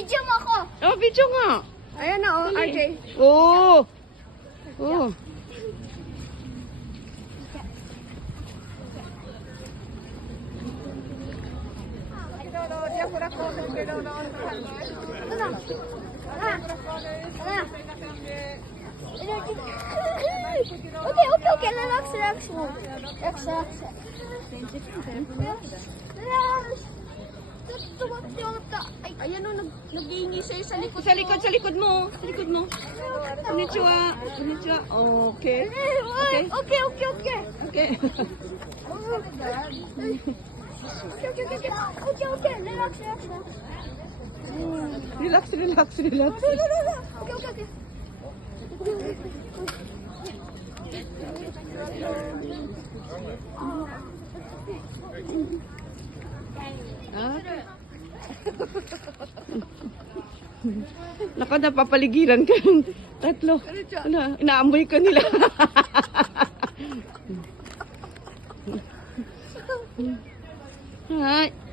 Video mo ako. Oh, video nga. Ayan na, oh, RJ. Oh. Oh. Okay. Relax mo. Relax. Ay, Ayan o, nag-iingi sa'yo sa likod. Sa likod mo. Sa likod mo. Konnichiwa. Okay. okay. Okay. Okay. Relax. Relax. Okay. Okay. Naka, napapaligiran ka ng tatlo. Inaamoy ka nila. Hi.